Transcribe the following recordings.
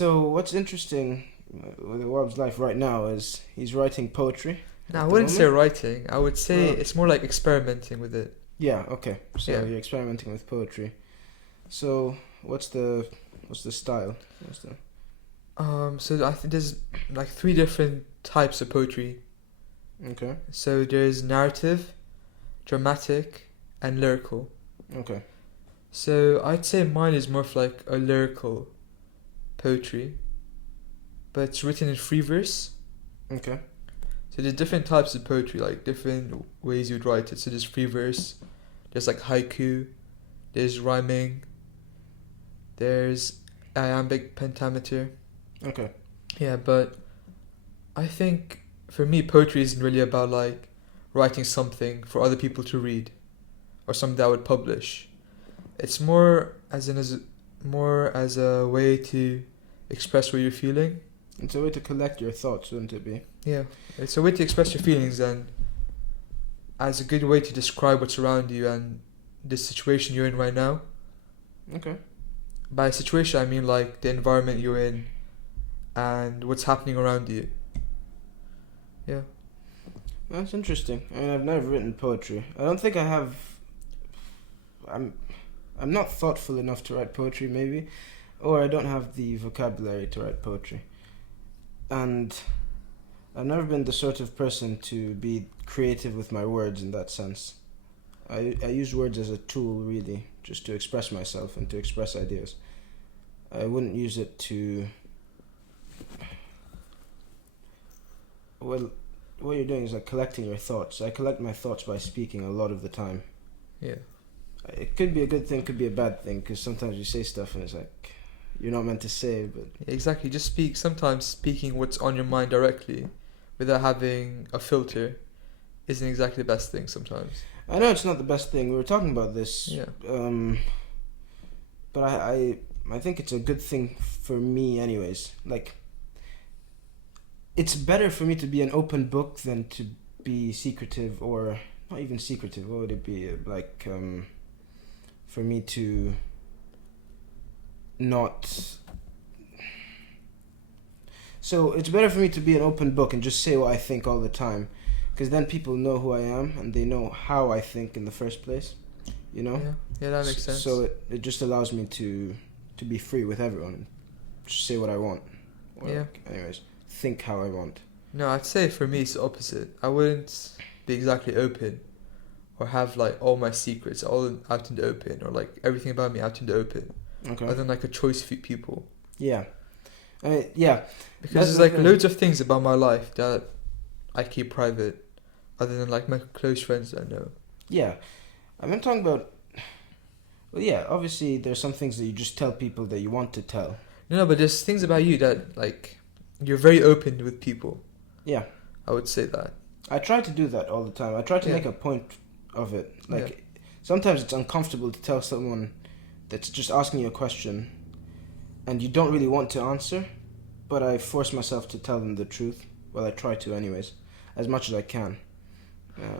So what's interesting with Awab's life right now is he's writing poetry No, I at the wouldn't say moment. writing. I would say Well, it's more like experimenting with it. yeah, okay. So Yeah. you're experimenting with poetry. So what's the style? What's the So I think there's like three different types of poetry. Okay. So there's narrative, dramatic, and lyrical. Okay. So I'd say mine is more of like a lyrical poetry, but it's written in free verse. Okay. So there's different types of poetry, like different ways you'd write it. So there's free verse, there's like haiku, there's rhyming, there's iambic pentameter. Okay. Yeah, but I think for me poetry isn't really about like writing something for other people to read or something that I would publish. It's more as a way to express what you're feeling. It's a way to collect your thoughts, wouldn't it be? Yeah, it's a way to express your feelings and as a good way to describe what's around you and the situation you're in right now. Okay. By situation, I mean like the environment you're in and what's happening around you. Yeah. That's interesting. I mean, I've never written poetry. I don't think I have. I'm I'm not thoughtful enough to write poetry, maybe, or I don't have the vocabulary to write poetry. And I've never been the sort of person to be creative with my words in that sense. I use words as a tool, really, just to express myself and to express ideas. I wouldn't use it to. Well, what you're doing is like collecting your thoughts. I collect my thoughts by speaking a lot of the time. Yeah. It could be a good thing, could be a bad thing, because sometimes you say stuff and it's like you're not meant to say, but Exactly. Just speak. Sometimes speaking what's on your mind directly, without having a filter, isn't exactly the best thing. Sometimes. I know it's not the best thing. We were talking about this, Yeah. but I think it's a good thing for me, anyways. Like, it's better for me to be an open book than to be secretive, or not even secretive. What would it be like? For me to not. So it's better for me to be an open book and just say what I think all the time, because then people know who I am and they know how I think in the first place. You know. Yeah. Yeah, that makes sense. So it just allows me to be free with everyone, and just say what I want. Or, Yeah. anyways, think how I want. No, I'd say for me it's the opposite. I wouldn't be exactly open or have like all my secrets all out in the open or like everything about me out in the open. Okay. Other than like a choice few people. Yeah. I mean, yeah. Because That's there's the like thing. loads of things about my life that I keep private other than like my close friends that I know. Yeah. I'm not talking about. Well, yeah. Obviously, there's some things that you just tell people that you want to tell. No, but there's things about you that like you're very open with people. Yeah. I would say that. I try to do that all the time. I try to Yeah. make a point of it. Like, Yeah. sometimes it's uncomfortable to tell someone that's just asking you a question and you don't really want to answer, but I force myself to tell them the truth. Well, I try to, anyways, as much as I can.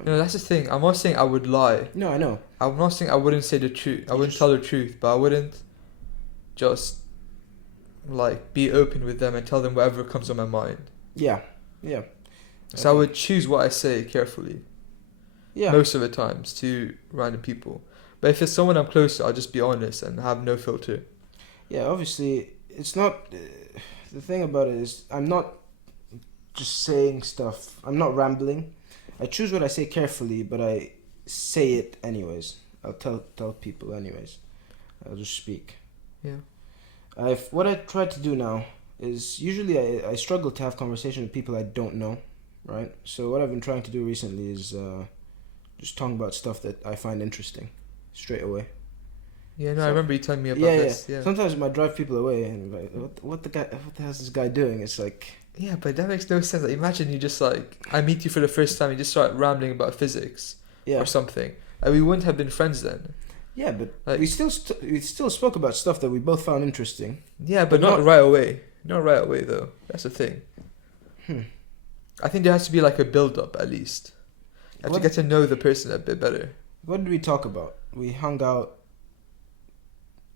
No, that's the thing. I'm not saying I would lie. No, I know. I'm not saying I wouldn't say the truth. I You wouldn't just- tell the truth, but I wouldn't just like be open with them and tell them whatever comes on my mind. Yeah. Yeah. So I would choose what I say carefully Yeah. most of the times to random people. But if it's someone I'm close to, I'll just be honest and have no filter. Yeah, obviously, it's not. The thing about it is, I'm not just saying stuff. I'm not rambling. I choose what I say carefully, but I say it anyways. I'll tell people anyways. I'll just speak. Yeah. What I try to do now is usually I struggle to have conversation with people I don't know, right? So what I've been trying to do recently is just talk about stuff that I find interesting, straight away. Yeah, no, I So- remember you telling me about Yeah, this. Yeah. Sometimes it might drive people away, and like, what the hell is this guy doing? It's like, Yeah, but that makes no sense. Like, imagine you just like I meet you for the first time, you just start rambling about physics yeah, or something. Like, we wouldn't have been friends then. yeah, but Like- we still spoke about stuff that we both found interesting. Yeah, but not right away. Not right away though. That's the thing. Hmm. I think there has to be like a build up at least. You have What- to get to know the person a bit better. What did we talk about? We hung out.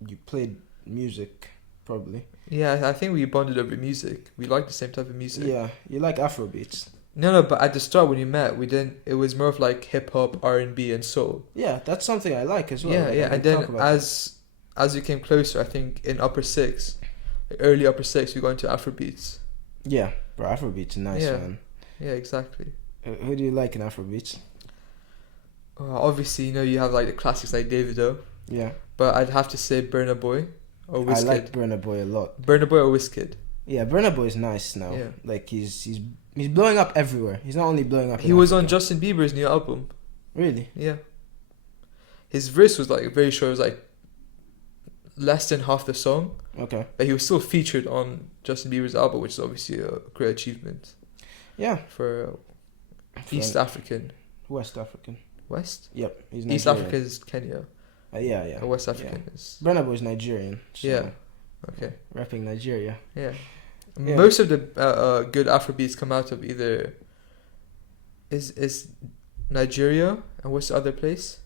You played music, probably. Yeah, I think we bonded over music. We liked the same type of music. Yeah, you like Afrobeats. No, but at the start when you met, we didn't. It was more of like hip hop, R&B, and soul. Yeah, that's something I like as well. Yeah, Like, yeah, I and can talk then about that. as you came closer, I think in upper six, early upper six, we got into Afrobeats. Yeah, bro, Afrobeats nice, Yeah. man. Yeah, exactly. Who do you like in Afrobeats? Obviously, you have like the classics like Davido, Yeah, but I'd have to say Burna Boy or I Wizkid. like Burna Boy a lot. Burna Boy or Wizkid. Yeah, Burna Boy is nice now. Yeah. Like he's blowing up everywhere. He's not only blowing up. He in was on Africa. Justin Bieber's new album. Really. Yeah. His verse was like very short. It was like less than half the song, Okay. but he was still featured on Justin Bieber's album, which is obviously a great achievement Yeah. for For East African. West African. West? Yep. He's East Nigerian. Africa is Kenya, Yeah, and West African is. Burna Boy is Nigerian. So Yeah. Okay. Rapping Nigeria. Yeah. Yeah. Most of the good Afrobeats come out of either is Nigeria, and what's the other place?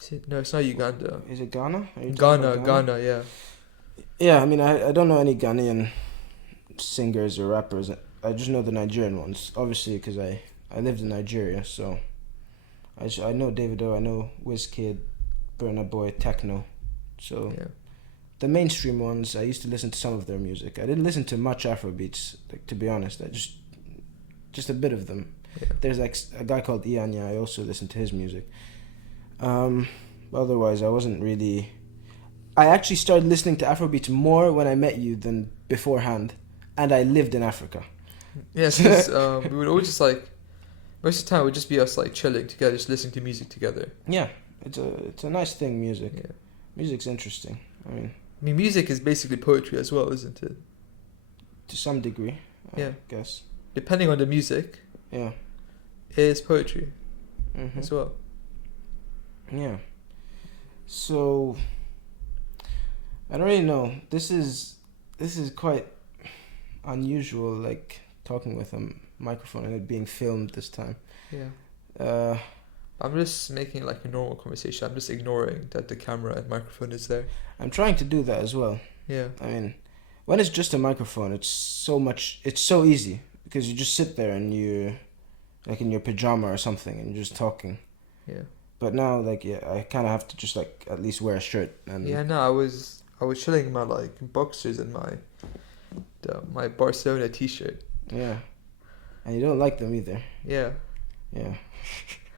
Is it, no, it's not Uganda. Is it Ghana? Are you talking about Ghana, yeah. Yeah, I mean, I don't know any Ghanaian singers or rappers. I just know the Nigerian ones, obviously, because I lived in Nigeria, so I know Davido, I know Wizkid, Burna Boy, Techno. So Yeah. the mainstream ones, I used to listen to some of their music. I didn't listen to much Afrobeats, like, to be honest. I just a bit of them. Yeah. There's like a guy called Ianya. I also listened to his music. Otherwise, I wasn't really. I actually started listening to Afrobeats more when I met you than beforehand, and I lived in Africa. Yeah, because we would always just like most of the time it would just be us like chilling together, just listening to music together. Yeah, it's a nice thing. Music, Yeah. music's interesting. I mean, Music is basically poetry as well, isn't it? to some degree. I Yeah. guess. Depending on the music, Yeah. it is poetry Hmm. as well. Yeah. So I don't really know. This is quite unusual. Like talking with a microphone and it being filmed this time. Yeah. Uh, I'm just making like a normal conversation. I'm just ignoring that the camera and microphone is there. I'm trying to do that as well. Yeah. I mean, when it's just a microphone, it's so easy because you just sit there and you, like in your pajama or something, and you're just talking. Yeah. But now, like, yeah, I kind of have to just like at least wear a shirt and. Yeah, no, I was chilling in my like boxers and my Barcelona t-shirt. Yeah. And you don't like them either. Yeah. Yeah.